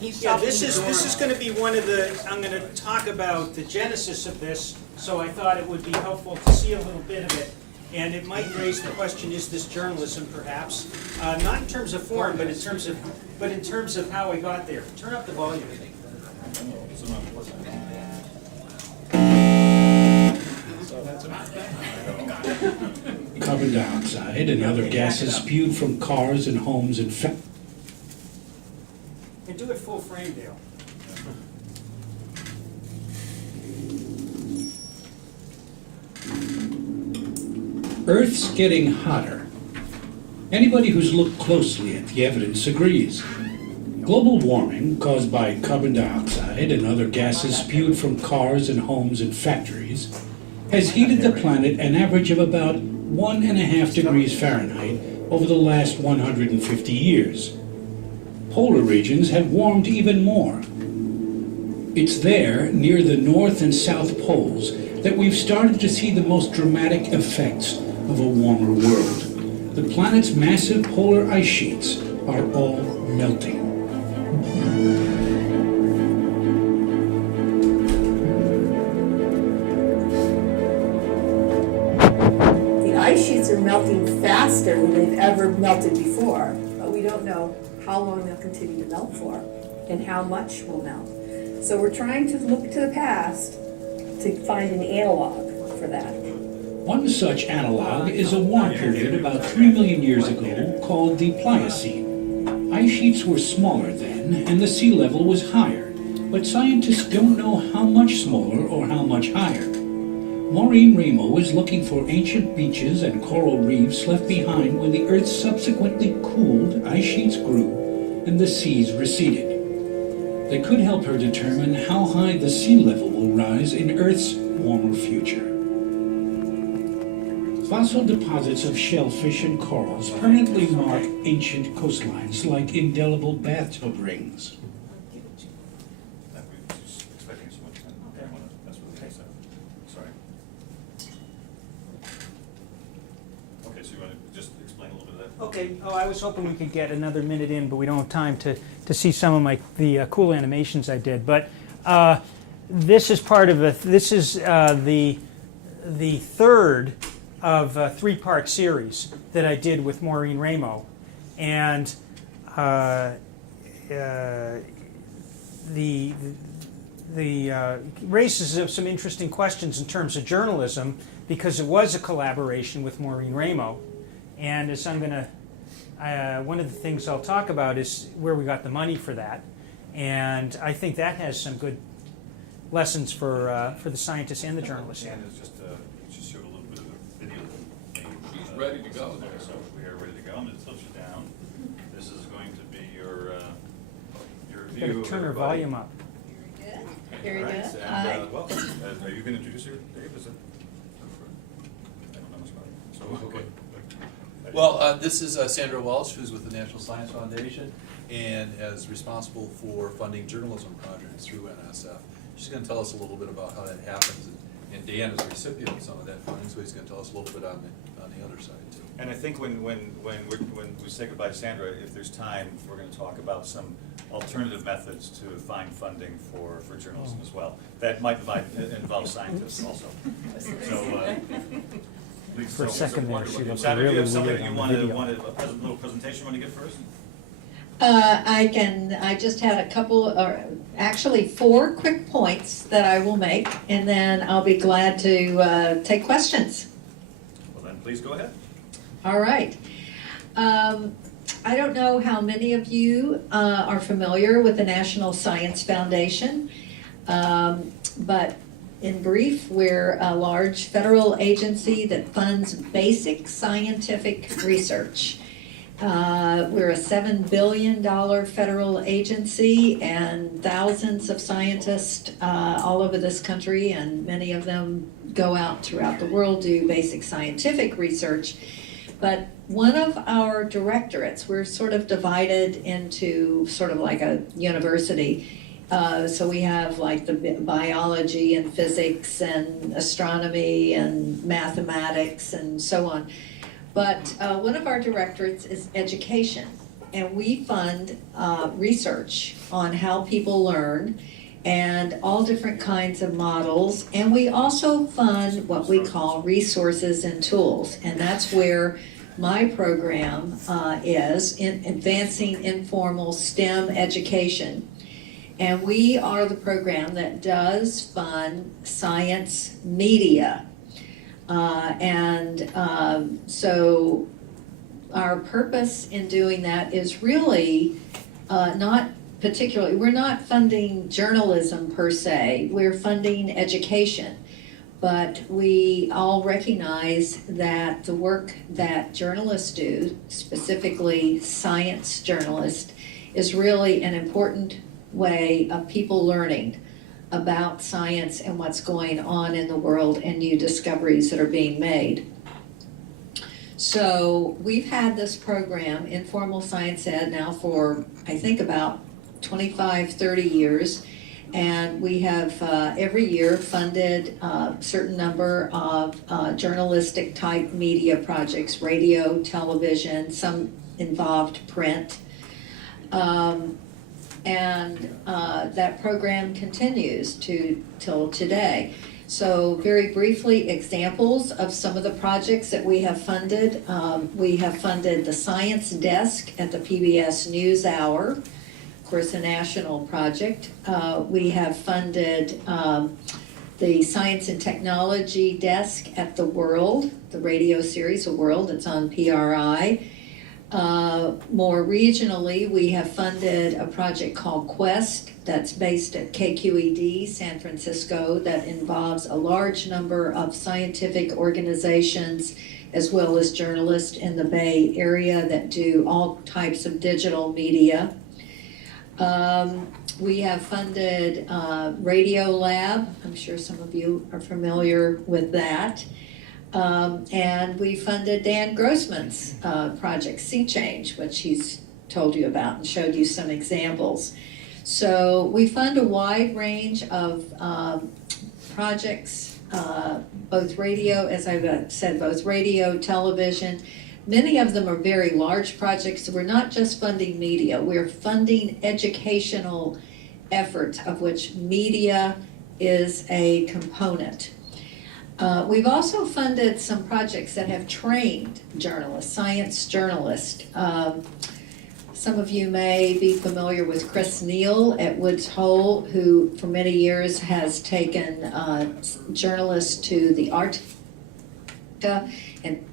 Yeah, this is going to be one of the, I'm going to talk about the genesis of this, so I thought it would be helpful to see a little bit of it. And it might raise the question, is this journalism perhaps? Not in terms of form, but in terms of how I got there. Turn up the volume. Carbon dioxide and other gases spewed from cars and homes and And do it full frame, Dale. Earth's getting hotter. Anybody who's looked closely at the evidence agrees. Global warming, caused by carbon dioxide and other gases spewed from cars and homes and factories, has heated the planet an average of about 1.5 degrees Fahrenheit over the last 150 years. Polar regions have warmed even more. It's there, near the North and South Poles, that we've started to see the most dramatic effects of a warmer world. The planet's massive polar ice sheets are all melting. The ice sheets are melting faster than they've ever melted before, but we don't know how long they'll continue to melt for and how much will melt. So we're trying to look to the past to find an analog for that. One such analog is a warm period about 3 million years ago called the Pliocene. Ice sheets were smaller then, and the sea level was higher, but scientists don't know how much smaller or how much higher. Maureen Remo is looking for ancient beaches and coral reefs left behind when the Earth subsequently cooled, ice sheets grew, and the seas receded. They could help her determine how high the sea level will rise in Earth's warmer future. Fossil deposits of shellfish and corals permanently mark ancient coastlines like indelible bathtub rings. Sorry. Okay, so you want to just explain a little bit of that? Okay, I was hoping we could get another minute in, but we don't have time to see some of the cool animations I did. But this is part of the third of a three-part series that I did with Maureen Ramo, and raises some interesting questions in terms of journalism, because it was a collaboration with Maureen Ramo, and as I'm going to, one of the things I'll talk about is where we got the money for that, and I think that has some good lessons for the scientists and the journalists. And it's just showed a little bit of a video. She's ready to go. So we are ready to go. I'm going to tilt you down. This is going to be your Got view. to turn her volume up. Very All right, good. and welcome. Are you going to introduce her, Dave? Is it? I don't know much about it. So, okay. Well, this is Sandra Welch, who's with the National Science Foundation and is responsible for funding journalism projects through NSF. She's going to tell us a little bit about how that happens, and Dan is a recipient of some of that funding, so he's going to tell us a little bit on the other side too. And I think when we say goodbye to Sandra, if there's time, we're going to talk about some alternative methods to find funding for journalism as well. That might involve scientists also. So, please, For a second there, she looked Sandra, do you really have something weird you on the want video. a little presentation you want to give first? I just had a couple, or actually 4 quick points that I will make, and then I'll be glad to take questions. Well then, please go ahead. All right. I don't know how many of you are familiar with the National Science Foundation, but in brief, we're a large federal agency that funds basic scientific research. We're a $7 billion federal agency, and thousands of scientists all over this country, and many of them go out throughout the world, do basic scientific research. But one of our directorates, we're sort of divided into sort of like a university. So we have like the biology and physics and astronomy and mathematics and so on. But one of our directorates is education. And we fund research on how people learn and all different kinds of models. And we also fund what we call resources and tools. And that's where my program is in advancing informal STEM education. And we are the program that does fund science media. So our purpose in doing that is really not particularly, we're not funding journalism per se, we're funding education. But we all recognize that the work that journalists do, specifically science journalists, is really an important way of people learning about science and what's going on in the world and new discoveries that are being made. So we've had this program, Informal Science Ed, now for I think about 25, 30 years. And we have every year funded a certain number of journalistic type media projects, radio, television, some involved print. That program continues till today. So very briefly, examples of some of the projects that we have funded. We have funded the Science Desk at the PBS NewsHour, of course, a national project. We have funded the Science and Technology Desk at The World, the radio series The World, it's on PRI. More regionally, we have funded a project called Quest that's based at KQED, San Francisco, that involves a large number of scientific organizations as well as journalists in the Bay Area that do all types of digital media. We have funded Radio Lab. I'm sure some of you are familiar with that. And we funded Dan Grossman's project, Sea Change, which he's told you about and showed you some examples. So we fund a wide range of projects, both radio, as I've said, both radio, television. Many of them are very large projects, so we're not just funding media, we're funding educational efforts, of which media is a component. We've also funded some projects that have trained journalists, science journalists. Some of you may be familiar with Chris Neal at Woods Hole, who for many years has taken journalists to the Arctica and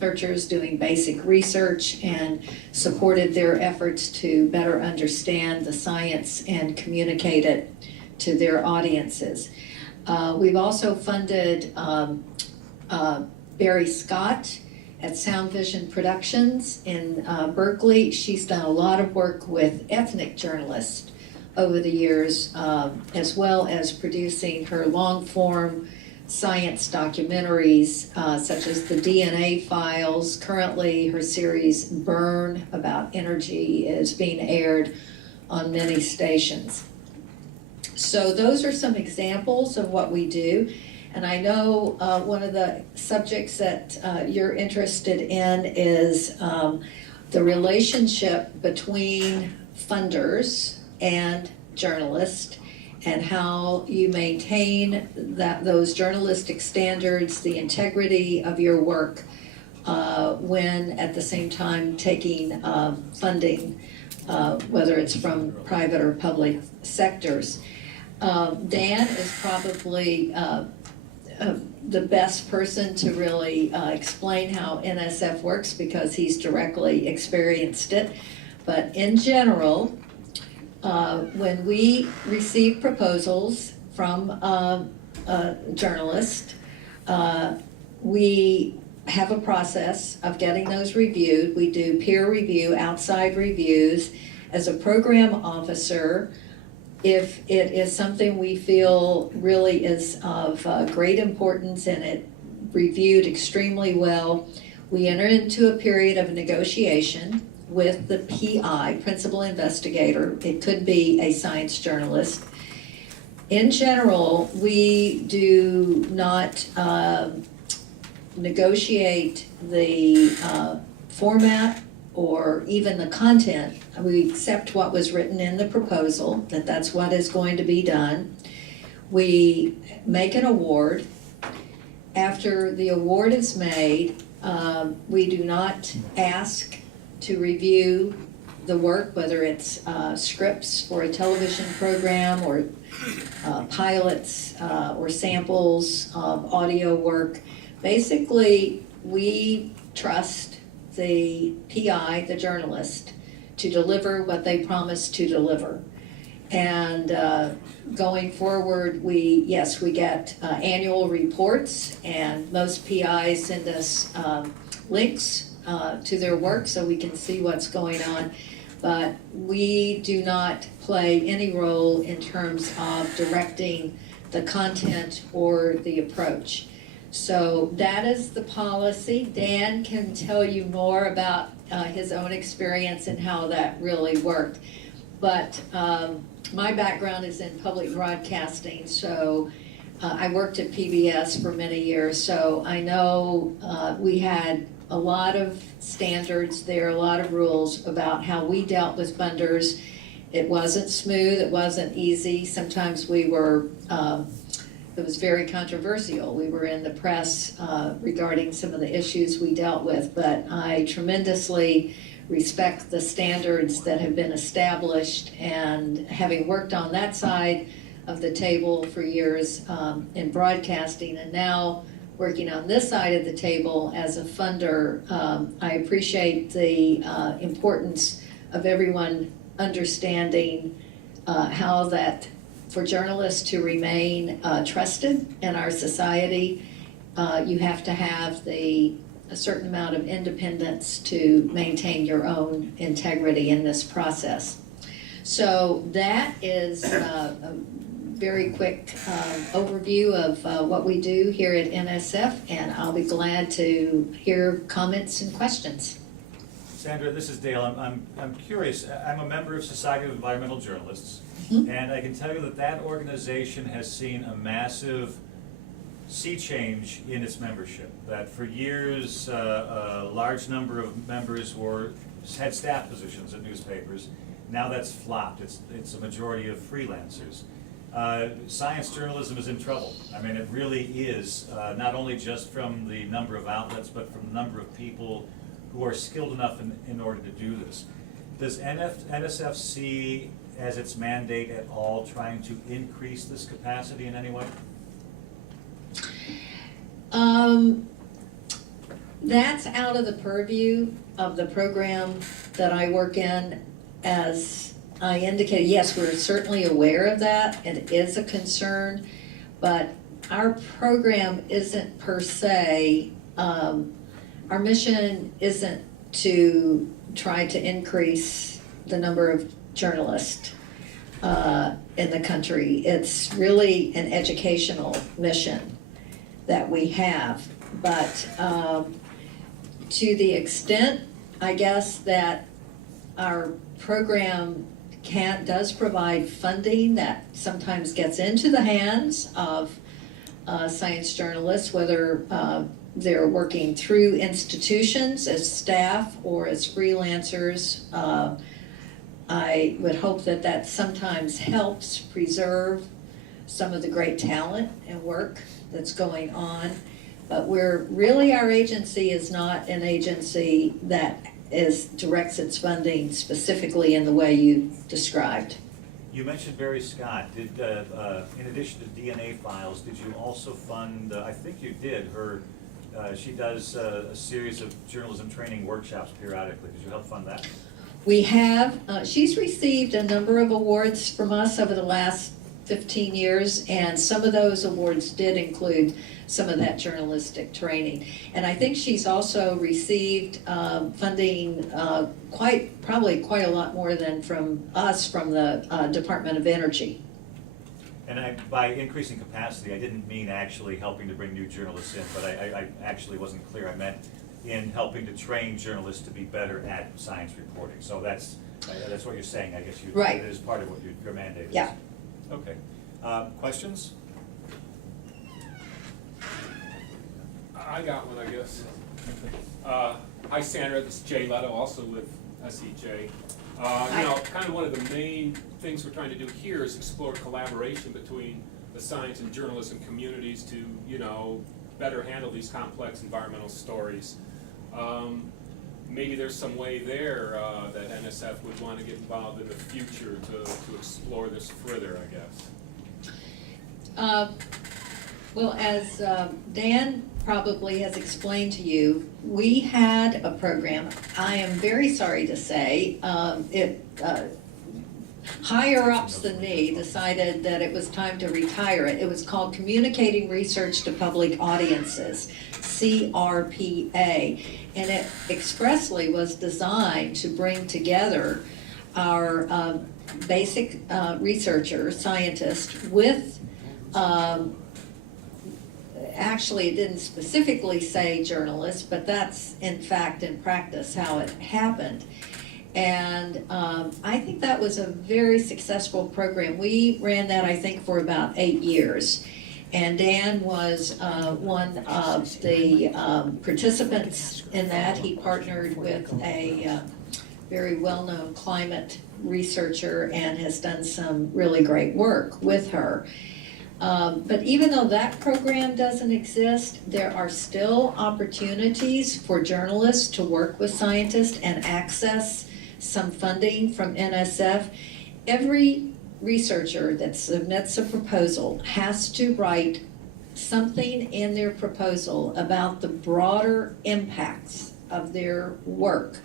researchers doing basic research and supported their efforts to better understand the science and communicate it to their audiences. We've also funded Barry Scott at Sound Vision Productions in Berkeley. She's done a lot of work with ethnic journalists over the years, as well as producing her long-form science documentaries, such as the DNA Files. Currently, her series Burn about energy is being aired on many stations. So those are some examples of what we do. And I know one of the subjects that you're interested in is the relationship between funders and journalists and how you maintain those journalistic standards, the integrity of your work when at the same time taking funding, whether it's from private or public sectors. Dan is probably the best person to really explain how NSF works because he's directly experienced it. But in general, when we receive proposals from journalists, we have a process of getting those reviewed. We do peer review, outside reviews. As a program officer, if it is something we feel really is of great importance and it reviewed extremely well, we enter into a period of negotiation with the PI, principal investigator. It could be a science journalist. In general, we do not negotiate the format or even the content. We accept what was written in the proposal, that that's what is going to be done. We make an award. After the award is made, we do not ask to review the work, whether it's scripts for a television program or pilots or samples of audio work. Basically, we trust the PI, the journalist, to deliver what they promise to deliver. And going forward, we get annual reports, and most PIs send us links to their work so we can see what's going on. But we do not play any role in terms of directing the content or the approach. So that is the policy. Dan can tell you more about his own experience and how that really worked. But my background is in public broadcasting, so I worked at PBS for many years, so I know we had a lot of standards there, a lot of rules about how we dealt with funders. It wasn't smooth, it wasn't easy. Sometimes we were, it was very controversial. We were in the press regarding some of the issues we dealt with, but I tremendously respect the standards that have been established, and having worked on that side of the table for years in broadcasting, and now working on this side of the table as a funder, I appreciate the importance of everyone understanding how that for journalists to remain trusted in our society, you have to have a certain amount of independence to maintain your own integrity in this process. So that is a very quick overview of what we do here at NSF, and I'll be glad to hear comments and questions. Sandra, this is Dale. I'm curious. I'm a member of Society of Environmental Journalists, and I can tell you that organization has seen a massive sea change in its membership. That for years, a large number of members had staff positions at newspapers. Now that's flopped. It's a majority of freelancers. Science journalism is in trouble. I mean, it really is, not only just from the number of outlets, but from the number of people who are skilled enough in order to do this. Does NSF see as its mandate at all trying to increase this capacity in any way? That's out of the purview of the program that I work in. As I indicated, yes, we're certainly aware of that, and it is a concern, but our program isn't per se, our mission isn't to try to increase the number of journalists in the country. It's really an educational mission that we have, but to the extent, I guess, that our program does provide funding that sometimes gets into the hands of science journalists, whether they're working through institutions as staff or as freelancers. I would hope that sometimes helps preserve some of the great talent and work that's going on. But our agency is not an agency that directs its funding specifically in the way you described. You mentioned Barry Scott. Did, in addition to DNA files, did you also fund, I think you did, she does a series of journalism training workshops periodically. Did you help fund that? We have, she's received a number of awards from us over the last 15 years, and some of those awards did include some of that journalistic training. And I think she's also received funding probably quite a lot more than from us, from the Department of Energy. And by increasing capacity, I didn't mean actually helping to bring new journalists in, but I actually wasn't clear. I meant in helping to train journalists to be better at science reporting. So that's what you're saying, I guess. Right. It is part of what your mandate is. Yeah. Okay. Questions? I got one, I guess. Hi Sandra, this is Jay Leto, also with SEJ. Kind of one of the main things we're trying to do here is explore collaboration between the science and journalism communities to, better handle these complex environmental stories. Maybe there's some way there that NSF would want to get involved in the future to explore this further, I guess. Well, as Dan probably has explained to you, we had a program. I am very sorry to say, higher ups than me decided that it was time to retire it. It was called Communicating Research to Public Audiences, CRPA. And it expressly was designed to bring together our basic researchers, scientists, with actually, it didn't specifically say journalists, but that's in fact, in practice, how it happened. And I think that was a very successful program. We ran that, I think, for about 8 years. And Dan was one of the participants in that. He partnered with a very well-known climate researcher and has done some really great work with her. But even though that program doesn't exist, there are still opportunities for journalists to work with scientists and access some funding from NSF. Every researcher that submits a proposal has to write something in their proposal about the broader impacts of their work.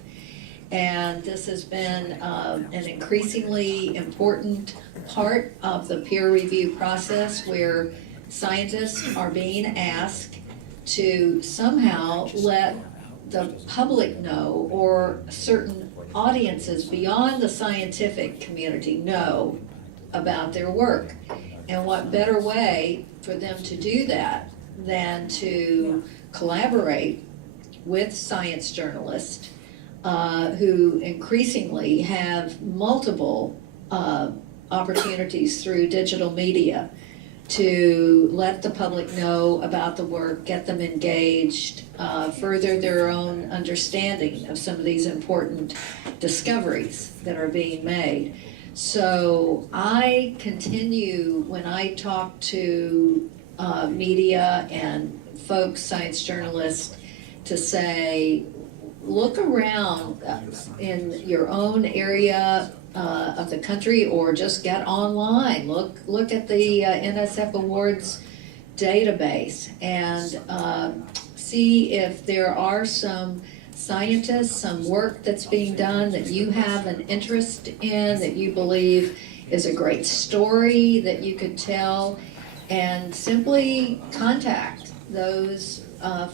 And this has been an increasingly important part of the peer review process, where scientists are being asked to somehow let the public know, or certain audiences beyond the scientific community know about their work. And what better way for them to do that than to collaborate with science journalists who increasingly have multiple opportunities through digital media to let the public know about the work, get them engaged, further their own understanding of some of these important discoveries that are being made. So I continue, when I talk to media and folks, science journalists, to say, look around in your own area of the country, or just get online. Look at the NSF Awards database and see if there are some scientists, some work that's being done that you have an interest in, that you believe is a great story that you could tell, and simply contact those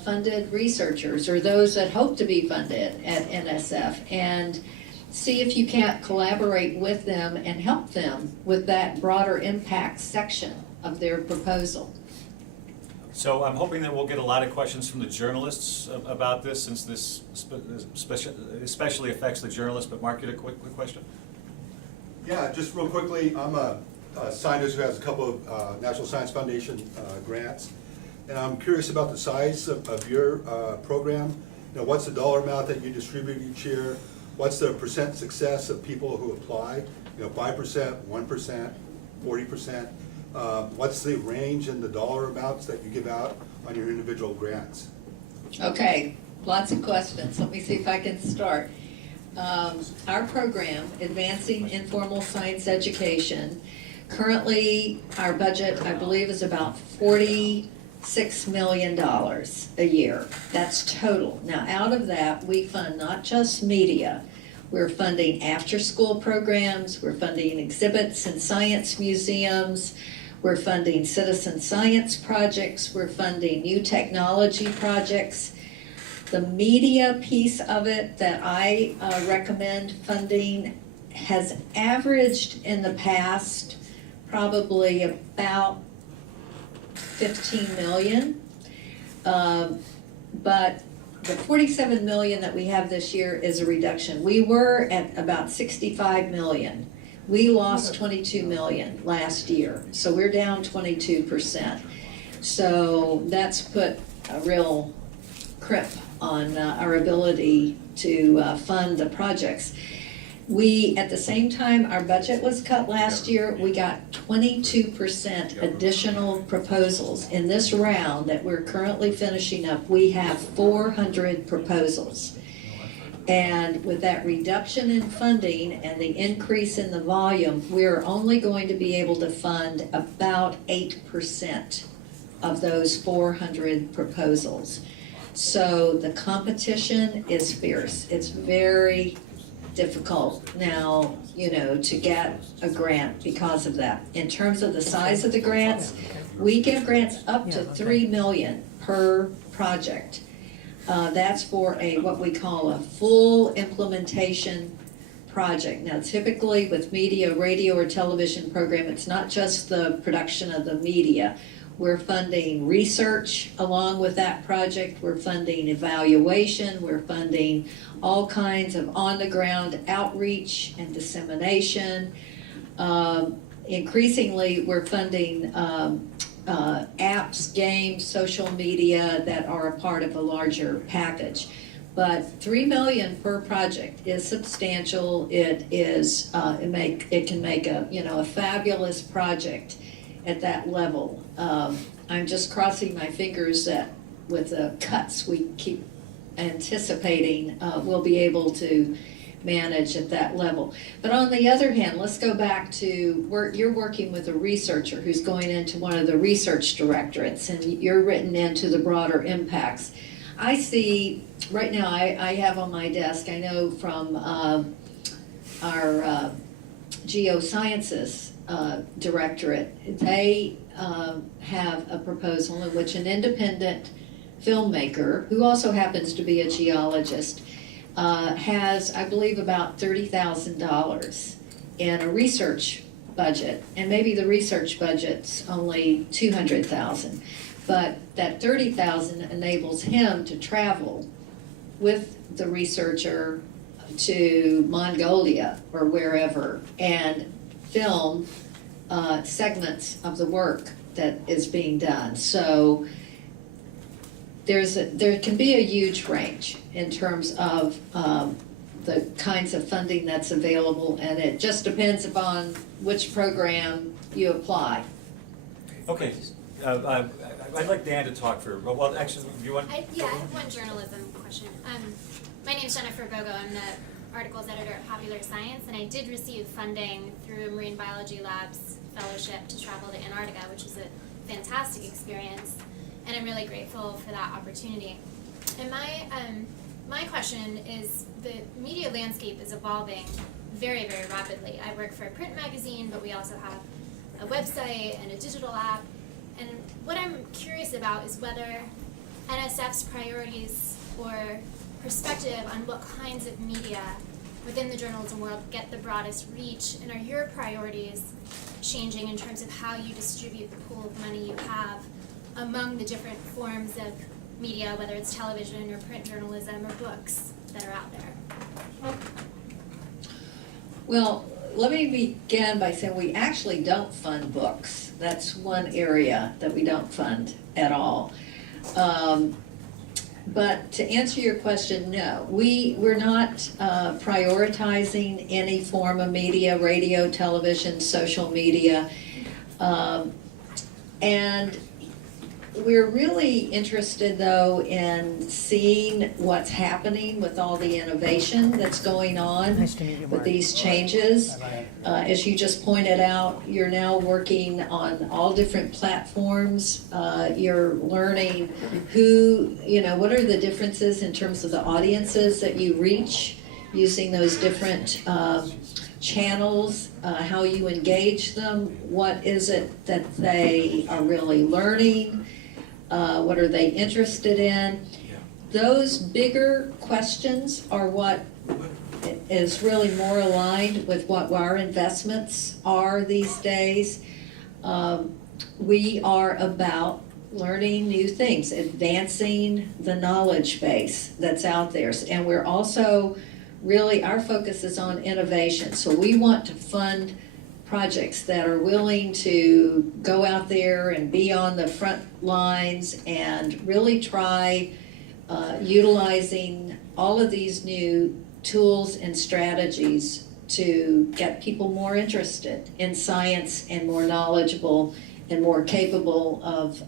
funded researchers, or those that hope to be funded at NSF, and see if you can't collaborate with them and help them with that broader impact section of their proposal. So I'm hoping that we'll get a lot of questions from the journalists about this, since this especially affects the journalists. But Mark, you had a quick question? Yeah, just real quickly, I'm a scientist who has a couple of National Science Foundation grants, and I'm curious about the size of your program. What's the dollar amount that you distribute each year? What's the percent success of people who apply? 5%, 1%, 40%? What's the range in the dollar amounts that you give out on your individual grants? Okay, lots of questions. Let me see if I can start. Our program, Advancing Informal Science Education, currently our budget, I believe, is about $46 million a year. That's total. Now, out of that, we fund not just media. We're funding after-school programs. We're funding exhibits in science museums. We're funding citizen science projects. We're funding new technology projects. The media piece of it that I recommend funding has averaged in the past probably about 15 million. But the 47 million that we have this year is a reduction. We were at about 65 million. We lost 22 million last year, so we're down 22%. So that's put a real crimp on our ability to fund the projects. We, at the same time, our budget was cut last year, we got 22% additional proposals. In this round that we're currently finishing up, we have 400 proposals. And with that reduction in funding and the increase in the volume, we're only going to be able to fund about 8% of those 400 proposals. So the competition is fierce. It's very difficult now, to get a grant because of that. In terms of the size of the grants, we give grants up to $3 million per project. That's for what we call a full implementation project. Now typically with media, radio or television program, it's not just the production of the media. We're funding research along with that project. We're funding evaluation. We're funding all kinds of on-the-ground outreach and dissemination. Increasingly, we're funding apps, games, social media that are a part of a larger package. But $3 million per project is substantial. It is it can make a fabulous project at that level. I'm just crossing my fingers that with the cuts we keep anticipating, we'll be able to manage at that level. But on the other hand, let's go back to you're working with a researcher who's going into one of the research directorates, and you're written into the broader impacts. I see, right now I have on my desk, I know from our geosciences directorate, they have a proposal in which an independent filmmaker, who also happens to be a geologist, has, I believe, about $30,000 in a research budget, and maybe the research budget's only $200,000, but that $30,000 enables him to travel with the researcher to Mongolia or wherever and film segments of the work that is being done. So there can be a huge range in terms of the kinds of funding that's available, and it just depends upon which program you apply. Okay, I'd like Dan to talk for, well, actually, you want? I have one journalism question. My name's Jennifer Gogo. I'm the articles editor at Popular Science, and I did receive funding through a Marine Biology Labs fellowship to travel to Antarctica, which was a fantastic experience, and I'm really grateful for that opportunity. And my question is, the media landscape is evolving very, very rapidly. I work for a print magazine, but we also have a website and a digital app. And what I'm curious about is whether NSF's priorities or perspective on what kinds of media within the journalism world get the broadest reach, and are your priorities changing in terms of how you distribute the pool of money you have among the different forms of media, whether it's television or print journalism or books that are out there? Well, let me begin by saying we actually don't fund books. That's one area that we don't fund at all. But to answer your question, no. We're not prioritizing any form of media, radio, television, social media. And we're really interested, though, in seeing what's happening with all the innovation that's going on with these changes. As you just pointed out, you're now working on all different platforms. You're learning what are the differences in terms of the audiences that you reach using those different channels, how you engage them, what is it that they are really learning, what are they interested in. Those bigger questions are what is really more aligned with what our investments are these days. We are about learning new things, advancing the knowledge base that's out there. And we're also really, our focus is on innovation. So we want to fund projects that are willing to go out there and be on the front lines and really try utilizing all of these new tools and strategies to get people more interested in science and more knowledgeable and more capable of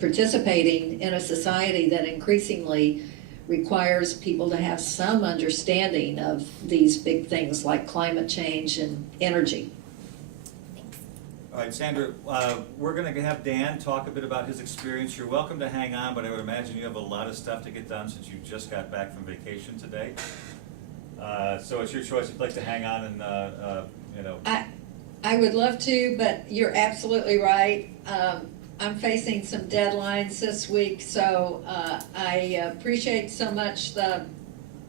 participating in a society that increasingly requires people to have some understanding of these big things like climate change and energy. All right, Sandra, we're going to have Dan talk a bit about his experience. You're welcome to hang on, but I would imagine you have a lot of stuff to get done since you just got back from vacation today. So it's your choice if you'd like to hang on and, you know. I would love to, but you're absolutely right. I'm facing some deadlines this week, so I appreciate so much the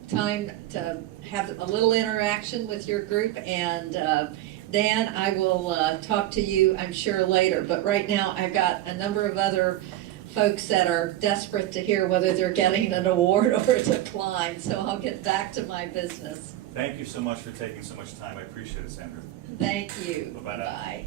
time to have a little interaction with your group. And Dan, I will talk to you, I'm sure, later. But right now, I've got a number of other folks that are desperate to hear whether they're getting an award or a decline. So I'll get back to my business. Thank you so much for taking so much time. I appreciate it, Sandra. Thank you. Bye-bye now. Bye.